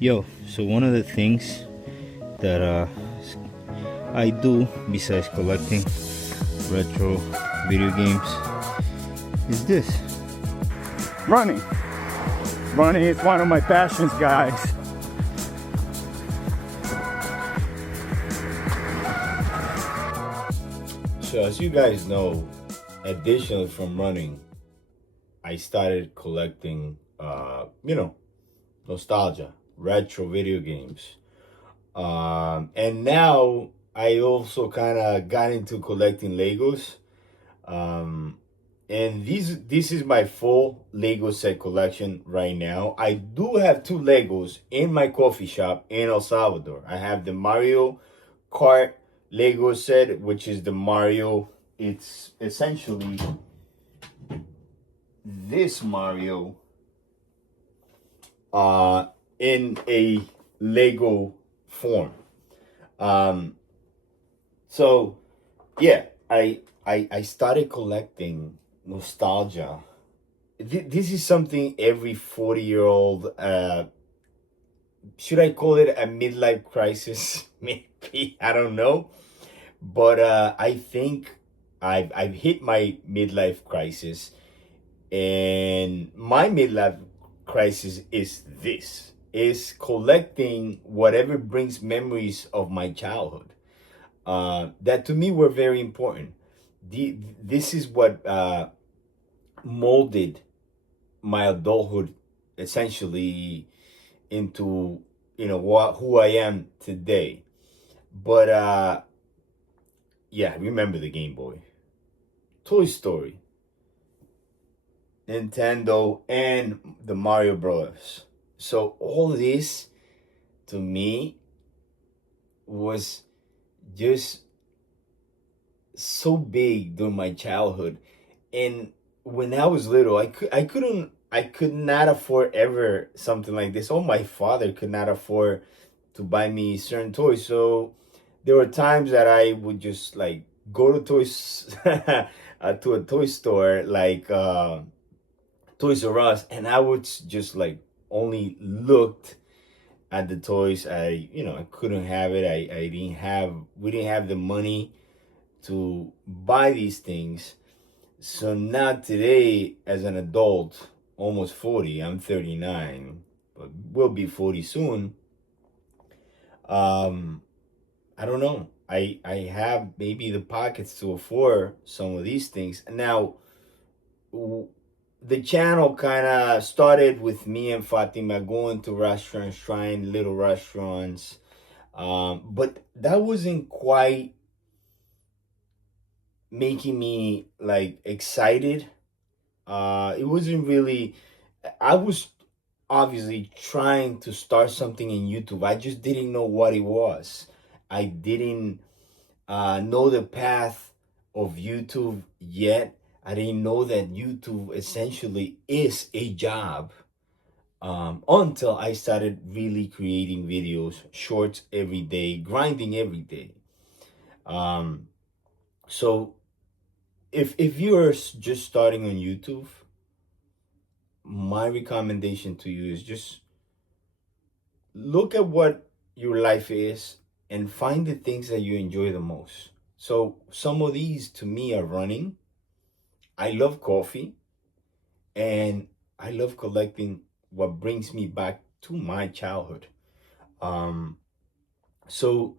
Yo, so one of the things that I do besides collecting retro video games is this. Running. Running is one of my passions, guys. So as you guys know, additionally from running, I started collecting, nostalgia, retro video games. And now I also kind of got into collecting Legos. Um, and this is my full Lego set collection right now. I do have two Legos in my coffee shop in El Salvador. I have the Mario Kart Lego set, which is the Mario. It's essentially this Mario in a Lego form. Um, so yeah, I started collecting nostalgia. This is something every 40-year-old, should I call it a midlife crisis? Maybe, I don't know. But I think I've hit my midlife crisis, and my midlife crisis is collecting whatever brings memories of my childhood. That to me were very important. This is what molded my adulthood essentially into who I am today. But yeah, remember the Game Boy, Toy Story, Nintendo, and the Mario Bros. So all this to me was just so big during my childhood. And when I was little, I could not afford ever something like this. Oh, my father could not afford to buy me certain toys. So there were times that I would just like go to toys to a toy store like Toys R Us, and I would just like only looked at the toys. I couldn't have it. I didn't have we didn't have the money to buy these things. So now today, as an adult, almost 40, I'm 39, but will be 40 soon. Um, I don't know. I have maybe the pockets to afford some of these things. Now, the channel kind of started with me and Fatima going to restaurants, trying little restaurants. But that wasn't quite making me like excited. It wasn't really. I was obviously trying to start something in YouTube. I just didn't know what it was. I didn't know the path of YouTube yet. I didn't know that YouTube essentially is a job until I started really creating videos, shorts every day, grinding every day. Um, so if you're just starting on YouTube, my recommendation to you is just look at what your life is and find the things that you enjoy the most. So some of these to me are running. I love coffee, and I love collecting what brings me back to my childhood. Um, so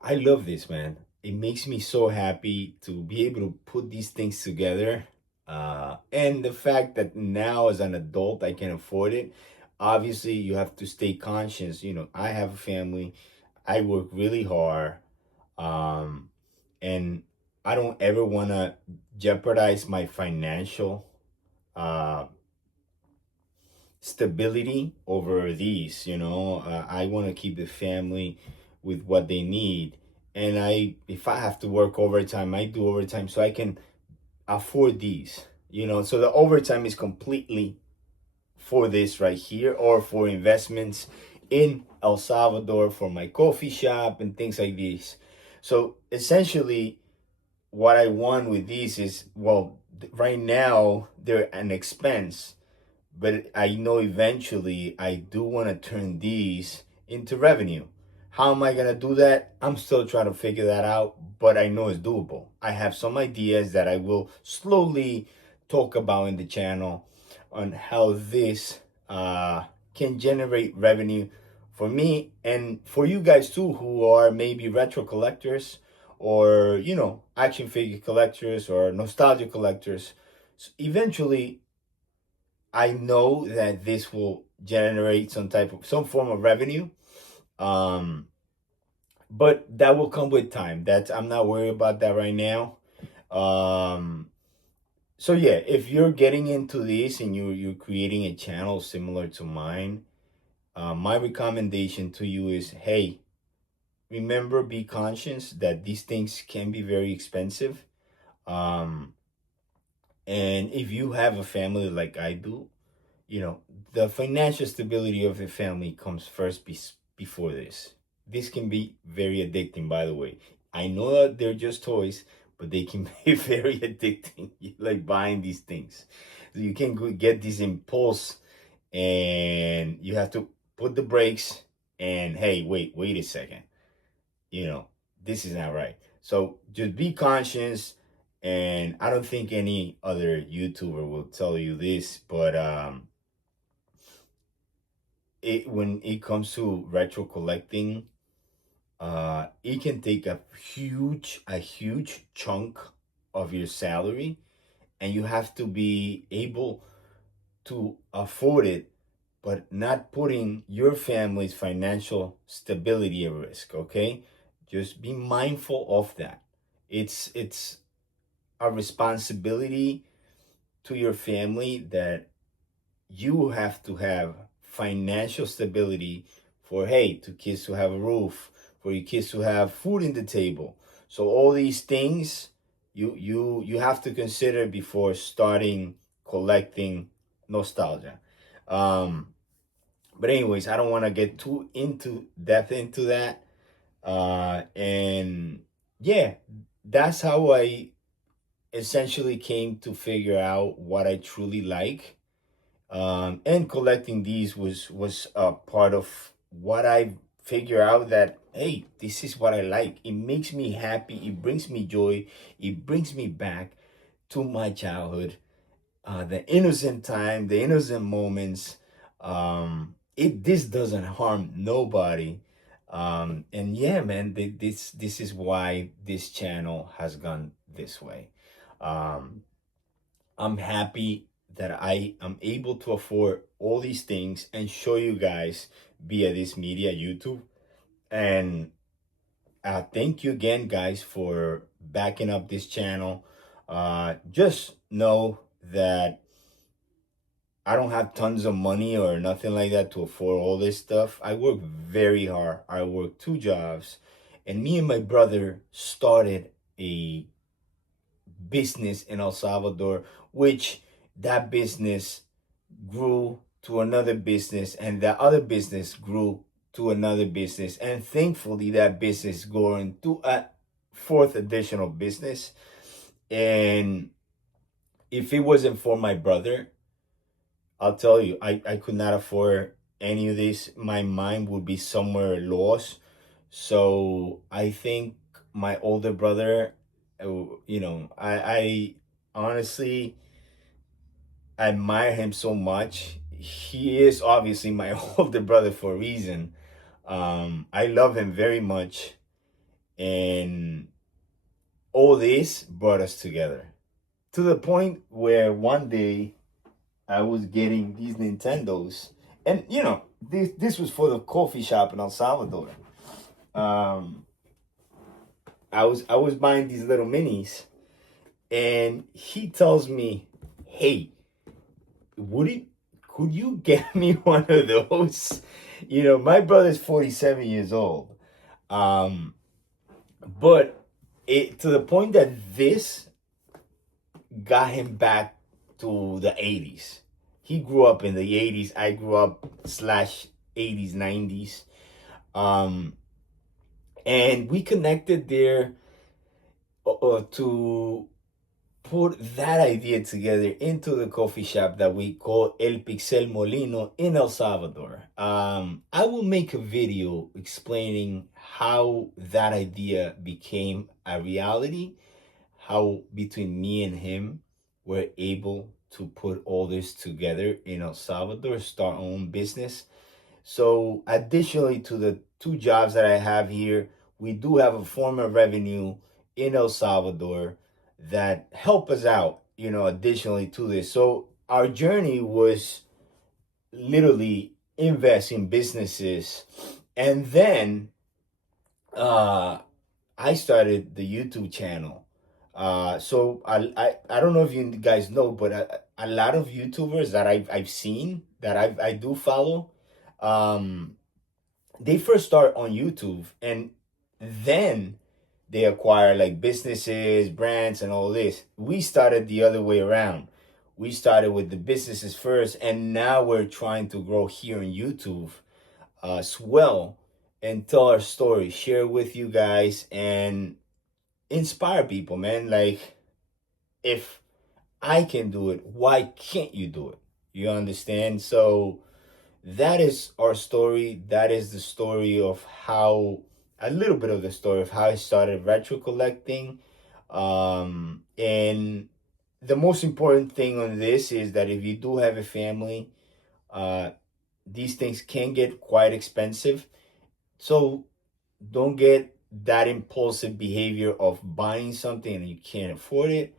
I love this, man. It makes me so happy to be able to put these things together. And the fact that now as an adult I can afford it. Obviously, you have to stay conscious. I have a family. I work really hard. Um, and I don't ever want to jeopardize my financial uh, stability over these. I want to keep the family with what they need. And if I have to work overtime, I do overtime so I can afford these. So the overtime is completely for this right here, or for investments in El Salvador for my coffee shop and things like this. So essentially, what I want with these is, well, right now they're an expense, but I know eventually I do want to turn these into revenue. How am I going to do that? I'm still trying to figure that out, but I know it's doable. I have some ideas that I will slowly talk about in the channel on how this can generate revenue for me and for you guys too, who are maybe retro collectors or, you know, action figure collectors or nostalgia collectors. So eventually, I know that this will generate some form of revenue. Um, but that will come with time. That's I'm not worried about that right now. Um, so yeah, if you're getting into this and you're creating a channel similar to mine, my recommendation to you is, hey, remember, be conscious that these things can be very expensive. Um, and if you have a family like I do, you know, the financial stability of the family comes first before this. This can be very addicting, by the way. I know that they're just toys, but they can be very addicting. You like buying these things. So you can get this impulse and you have to put the brakes and hey, wait a second. You know, this is not right. So just be conscious. And I don't think any other YouTuber will tell you this, but when it comes to retro collecting, it can take a huge chunk of your salary, and you have to be able to afford it, but not putting your family's financial stability at risk. Okay, just be mindful of that. It's a responsibility to your family that you have to have financial stability for, hey, to kids to have a roof, for your kids to have food in the table. So all these things you have to consider before starting collecting nostalgia. um but anyways, I don't want to get too into depth into that. And yeah, that's how I essentially came to figure out what I truly like. And collecting these was a part of what I figure out that, hey, this is what I like. It makes me happy. It brings me joy. It brings me back to my childhood, the innocent time, the innocent moments. It this doesn't harm nobody. And yeah, man, this is why this channel has gone this way. Um, I'm happy that I am able to afford all these things and show you guys via this media, YouTube. And thank you again, guys, for backing up this channel. Just know that I don't have tons of money or nothing like that to afford all this stuff. I work very hard. I work 2 jobs. And me and my brother started a business in El Salvador, which that business grew to another business, and that other business grew to another business. And thankfully, that business going to a fourth additional business. And if it wasn't for my brother, I'll tell you, I could not afford any of this. My mind would be somewhere lost. So I think my older brother, I honestly admire him so much. He is obviously my older brother for a reason. I love him very much. And all this brought us together to the point where one day I was getting these Nintendos, and this was for the coffee shop in El Salvador. Um, I was buying these little minis, and he tells me, "Hey, would it? Could you get me one of those?" My brother's 47 years old, um, but it to the point that this got him back to the 80s. He grew up in the 80s. I grew up slash 80s, 90s. Um, and we connected there to put that idea together into the coffee shop that we call El Pixel Molino in El Salvador. I will make a video explaining how that idea became a reality, how between me and him we're able to put all this together in El Salvador, start our own business. So additionally to the two jobs that I have here, we do have a form of revenue in El Salvador that help us out, additionally to this. So our journey was literally invest in businesses. And then I started the YouTube channel. So I don't know if you guys know, but a lot of YouTubers that I've seen that I do follow, they first start on YouTube and then they acquire like businesses, brands, and all this. We started the other way around. We started with the businesses first, and now we're trying to grow here on YouTube as well and tell our story, share with you guys, and inspire people, man. Like, if I can do it, why can't you do it? You understand? So that is our story. That is the story of how, a little bit of the story of how I started retro collecting. And the most important thing on this is that if you do have a family, these things can get quite expensive. So don't get that impulsive behavior of buying something and you can't afford it.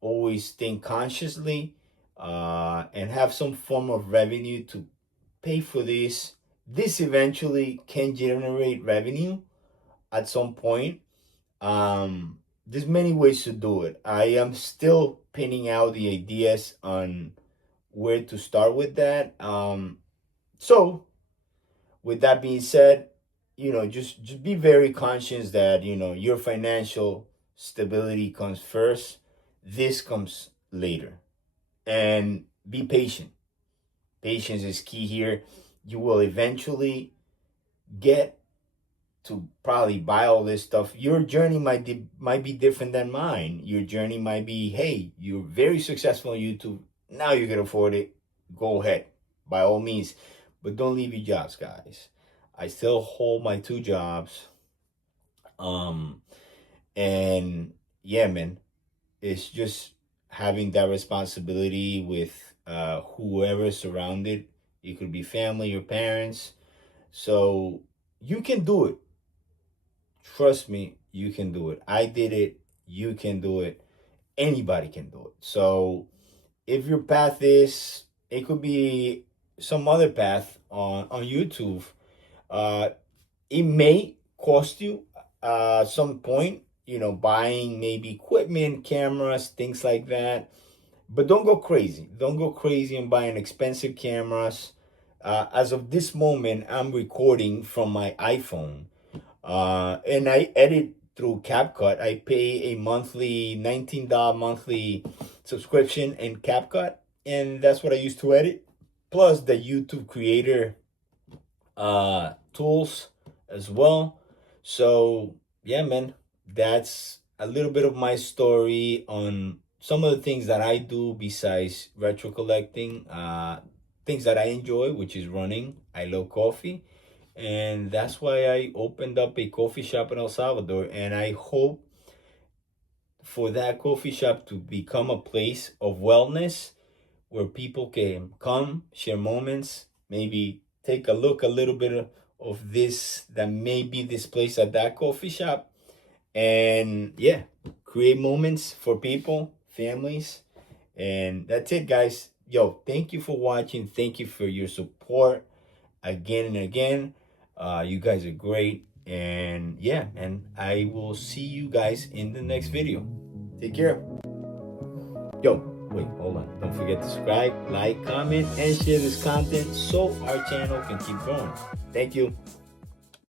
Always think consciously and have some form of revenue to pay for this. This eventually can generate revenue at some point. There's many ways to do it. I am still pinning out the ideas on where to start with that. So with that being said, just be very conscious that, your financial stability comes first. This comes later. And be patient. Patience is key here. You will eventually get to probably buy all this stuff. Your journey might be different than mine. Your journey might be, hey, you're very successful on YouTube. Now you can afford it. Go ahead, by all means. But don't leave your jobs, guys. I still hold my two jobs. And yeah, man, it's just having that responsibility with whoever surrounded. It could be family, your parents. So you can do it. Trust me, you can do it. I did it. You can do it. Anybody can do it. So if your path is, it could be some other path on YouTube. It may cost you some point, buying maybe equipment, cameras, things like that. But don't go crazy. Don't go crazy and buying expensive cameras. As of this moment, I'm recording from my iPhone. And I edit through CapCut. I pay a monthly, $19 monthly subscription in CapCut. And that's what I use to edit. Plus the YouTube creator tools as well. So yeah, man, that's a little bit of my story on some of the things that I do besides retro collecting, things that I enjoy, which is running. I love coffee, and that's why I opened up a coffee shop in El Salvador, and I hope for that coffee shop to become a place of wellness where people can come, share moments, maybe take a look a little bit of this that may be this place at that coffee shop, and yeah, create moments for people, families. And that's it, guys. Yo, thank you for watching. Thank you for your support again and again. You guys are great. And yeah, and I will see you guys in the next video. Take care. Yo, wait, hold on. Don't forget to subscribe, like, comment, and share this content so our channel can keep growing. Thank you.